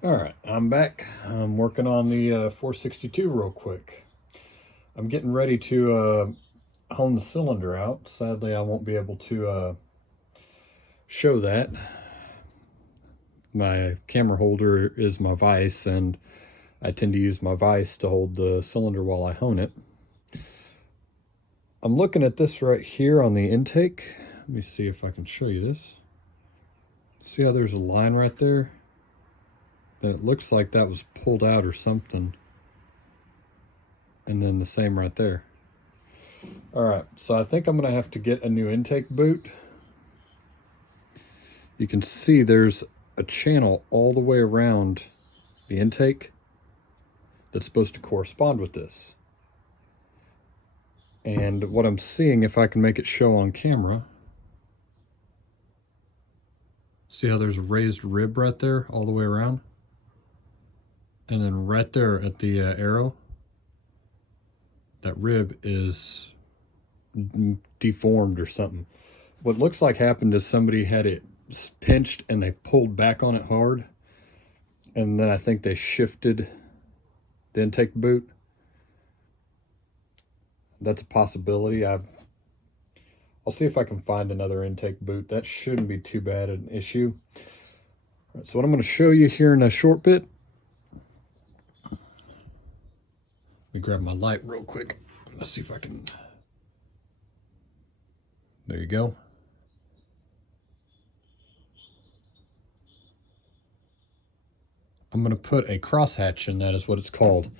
All right, I'm back. I'm working on the 462 real quick. I'm getting ready to hone the cylinder out. Sadly, I won't be able to show that. My camera holder is my vise, and I tend to use my vise to hold the cylinder while I hone it. I'm looking at this right here on the intake. Let me see if I can show you this. See how there's a line right there? And it looks like that was pulled out or something. And then the same right there. All right, so I think I'm gonna have to get a new intake boot. You can see there's a channel all the way around the intake that's supposed to correspond with this. And what I'm seeing, if I can make it show on camera, see how there's a raised rib right there all the way around? And then right there at the arrow, that rib is deformed or something. What looks like happened is somebody had it pinched and they pulled back on it hard, and then I think they shifted the intake boot. That's a possibility. I'll see if I can find another intake boot. That shouldn't be too bad an issue. All right, so what I'm going to show you here in a short bit. Let me grab my light real quick. Let's see if I can. There you go. I'm going to put a crosshatch in, that is what it's called.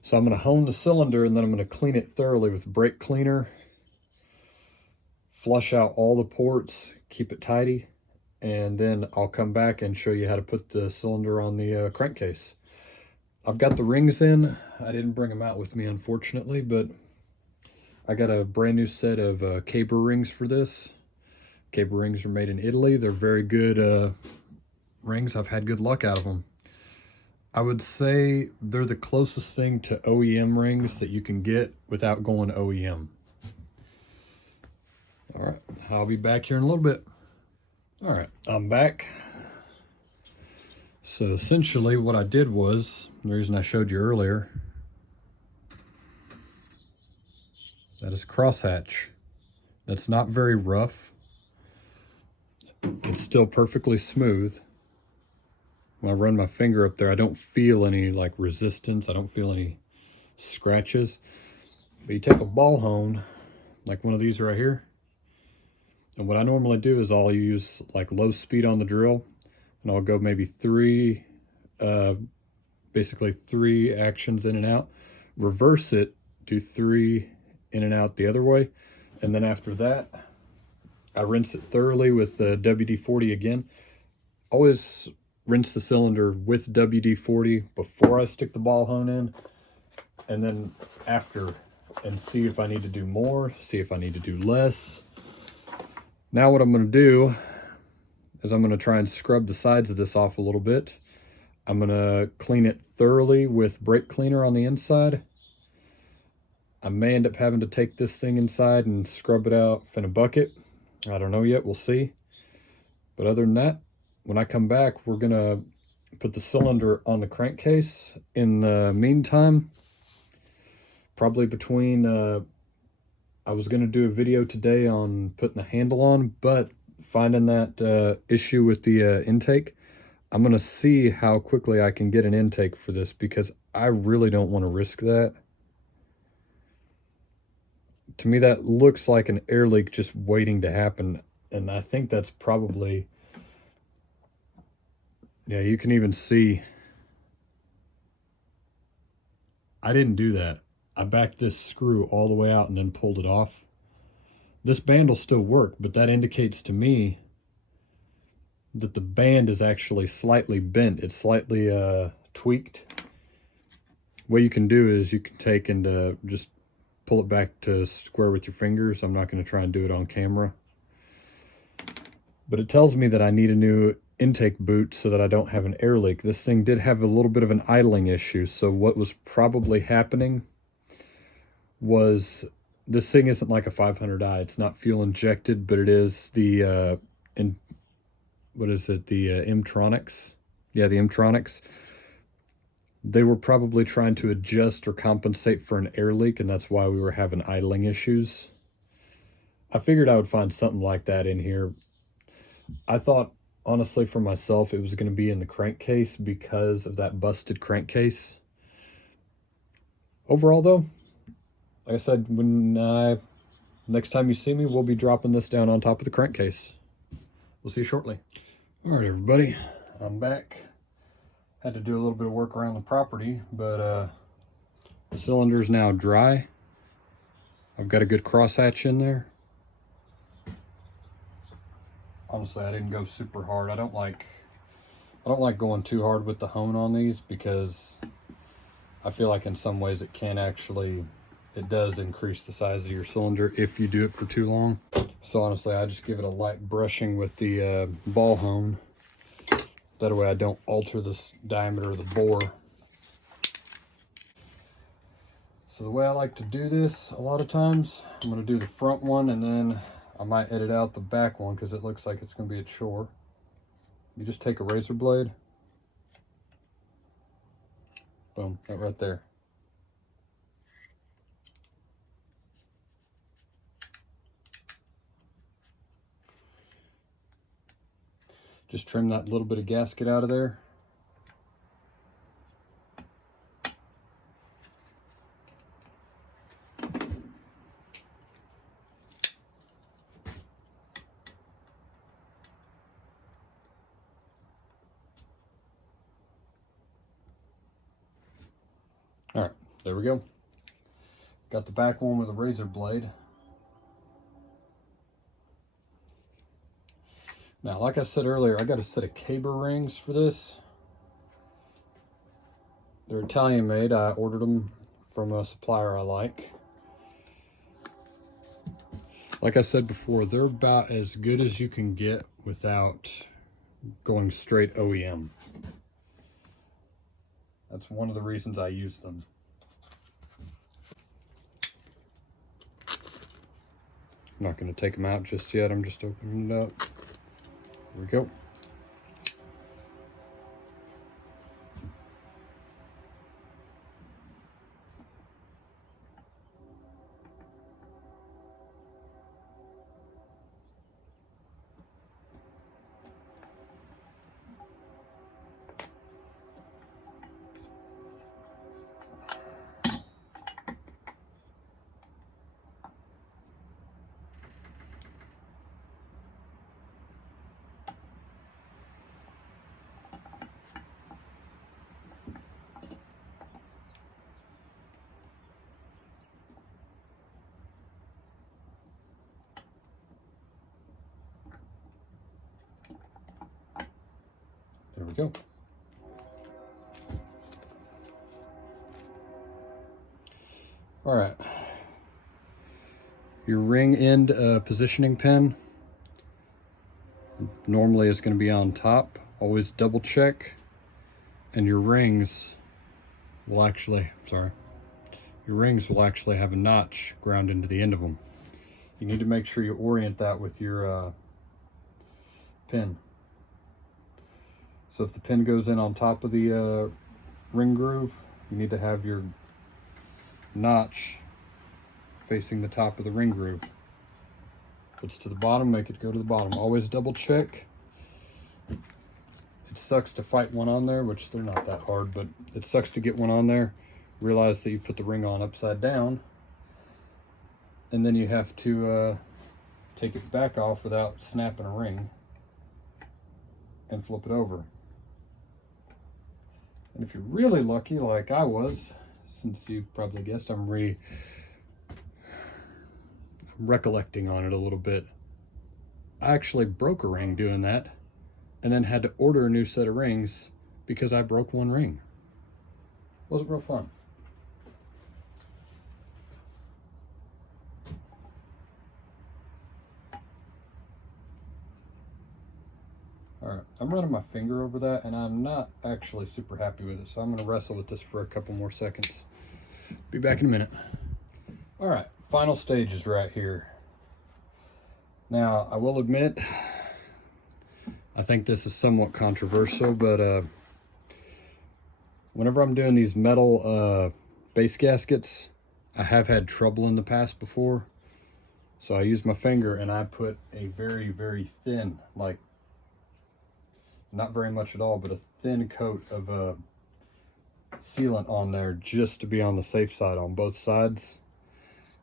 So I'm going to hone the cylinder, and then I'm going to clean it thoroughly with brake cleaner. Flush out all the ports, keep it tidy, and then I'll come back and show you how to put the cylinder on the crankcase. I've got the rings in. I didn't bring them out with me, unfortunately, but I got a brand new set of caber rings for this. Caber rings are made in Italy. They're very good rings. I've had good luck out of them. I would say they're the closest thing to OEM rings that you can get without going OEM. All right, I'll be back here in a little bit. All right, I'm back. So essentially what I did was, the reason I showed you earlier, that is a crosshatch. That's not very rough. It's still perfectly smooth. When I run my finger up there, I don't feel any like resistance. I don't feel any scratches. But you take a ball hone, like one of these right here, and what I normally do is I'll use like low speed on the drill, and I'll go maybe basically three actions in and out, reverse it, do 3 in and out the other way, and then after that, I rinse it thoroughly with the WD-40 again. Always rinse the cylinder with WD-40 before I stick the ball hone in, and then after, and see if I need to do more, see if I need to do less. Now what I'm going to do is I'm going to try and scrub the sides of this off a little bit. I'm going to clean it thoroughly with brake cleaner on the inside. I may end up having to take this thing inside and scrub it out in a bucket. I don't know yet, we'll see. But other than that, when I come back, we're going to put the cylinder on the crankcase. In the meantime, probably between, I was going to do a video today on putting the handle on, but finding that issue with the intake, I'm going to see how quickly I can get an intake for this, because I really don't want to risk that. To me, that looks like an air leak just waiting to happen, and I think that's probably... Yeah, you can even see, I didn't do that. I backed this screw all the way out and then pulled it off. This band will still work, but that indicates to me that the band is actually slightly bent. It's slightly tweaked. What you can do is you can take and just pull it back to square with your fingers. I'm not going to try and do it on camera. But it tells me that I need a new intake boot so that I don't have an air leak. This thing did have a little bit of an idling issue, so what was probably happening was, this thing isn't like a 500i. It's not fuel injected, but it is the what is it, the M-Tronics. Yeah, the M-tronics. They were probably trying to adjust or compensate for an air leak, and that's why we were having idling issues. I figured I would find something like that in here. I thought, honestly, for myself, it was going to be in the crankcase because of that busted crankcase. Overall, though, like I said, next time you see me, we'll be dropping this down on top of the crankcase. We'll see you shortly. All right, everybody, I'm back. Had to do a little bit of work around the property, but the cylinder is now dry. I've got a good crosshatch in there. Honestly, I didn't go super hard. I don't like going too hard with the hone on these because I feel like in some ways it does increase the size of your cylinder if you do it for too long. So honestly, I just give it a light brushing with the ball hone. That way I don't alter the diameter of the bore. So the way I like to do this, a lot of times, I'm going to do the front one and then I might edit out the back one because it looks like it's going to be a chore. You just take a razor blade. Boom, that right there. Just trim that little bit of gasket out of there. All right, there we go. Got the back one with a razor blade. Now, like I said earlier, I got a set of caber rings for this. They're Italian made. I ordered them from a supplier I like. Like I said before, they're about as good as you can get without going straight OEM. That's one of the reasons I use them. I'm not going to take them out just yet. I'm just opening it up. There we go. There we go. All right. Your ring end positioning pin normally is going to be on top. Always double check. And your rings will actually have a notch ground into the end of them. You need to make sure you orient that with your pin. So if the pin goes in on top of the ring groove, you need to have your notch facing the top of the ring groove. If it's to the bottom, make it go to the bottom. Always double check. It sucks to fight one on there, which they're not that hard, but it sucks to get one on there, realize that you put the ring on upside down, and then you have to take it back off without snapping a ring and flip it over. And if you're really lucky, like I was, since you've probably guessed, I'm recollecting on it a little bit. I actually broke a ring doing that and then had to order a new set of rings because I broke one ring. Wasn't real fun. All right, I'm running my finger over that and I'm not actually super happy with it, so I'm gonna wrestle with this for a couple more seconds. Be back in a minute. All right, final stage is right here. Now, I will admit, I think this is somewhat controversial, but Whenever I'm doing these metal base gaskets, I have had trouble in the past before. So I use my finger and I put a very, very thin, like not very much at all, but a thin coat of sealant on there just to be on the safe side on both sides.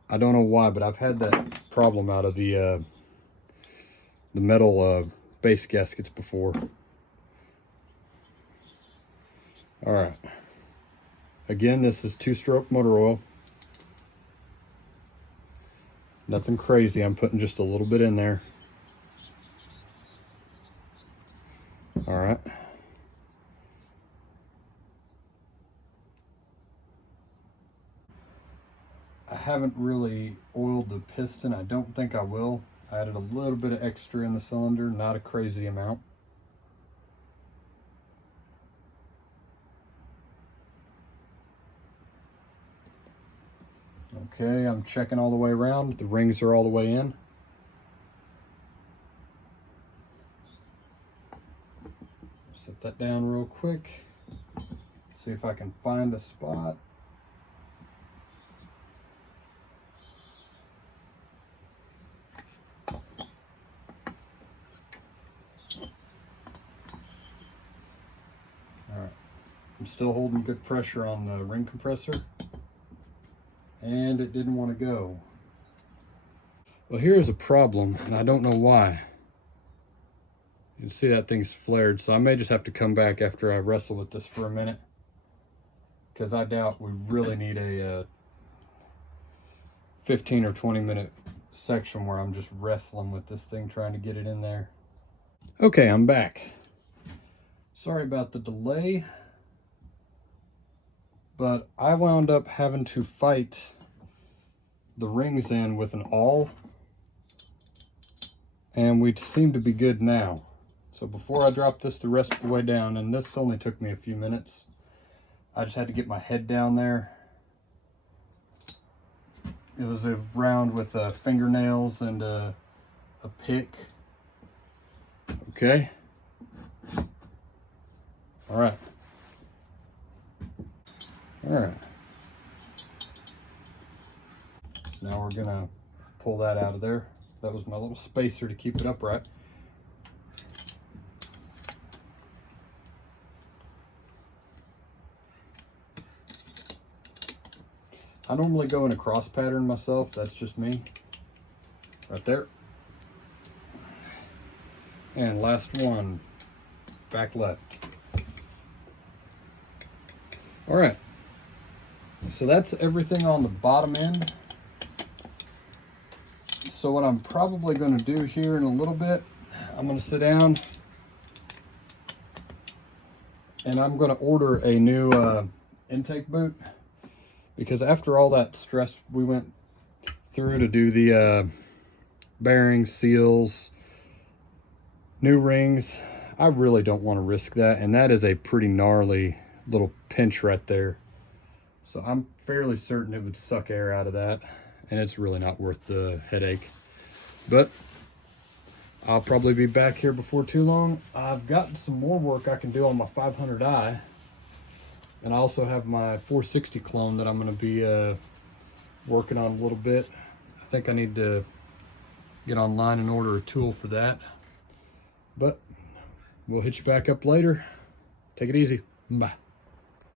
I don't know why, but I've had that problem out of the metal base gaskets before. All right. Again, this is 2-stroke motor oil. Nothing crazy. I'm putting just a little bit in there. All right. I haven't really oiled the piston. I don't think I will. I added a little bit of extra in the cylinder, not a crazy amount. Okay, I'm checking all the way around. The rings are all the way in. Set that down real quick. See if I can find a spot. Alright, I'm still holding good pressure on the ring compressor, and it didn't want to go. Well, here's a problem, and I don't know why. You can see that thing's flared, so I may just have to come back after I wrestle with this for a minute, because I doubt we really need a 15 or 20 minute section where I'm just wrestling with this thing trying to get it in there. Okay, I'm back. Sorry about the delay, but I wound up having to fight the rings in with an awl, and we seem to be good now. So before I drop this the rest of the way down, and this only took me a few minutes, I just had to get my head down there. It was a round with fingernails and a pick. Okay. All right. All right. So now we're gonna pull that out of there. That was my little spacer to keep it upright. I normally go in a cross pattern myself. That's just me. Right there. And last one, back left. All right. So that's everything on the bottom end. So what I'm probably going to do here in a little bit, I'm going to sit down and I'm going to order a new intake boot, because after all that stress we went through to do the bearings, seals, new rings, I really don't want to risk that, and that is a pretty gnarly little pinch right there. So I'm fairly certain it would suck air out of that, and it's really not worth the headache. But I'll probably be back here before too long. I've got some more work I can do on my 500i, and I also have my 460 clone that I'm going to be working on a little bit. I think I need to get online and order a tool for that. But we'll hit you back up later. Take it easy. Bye.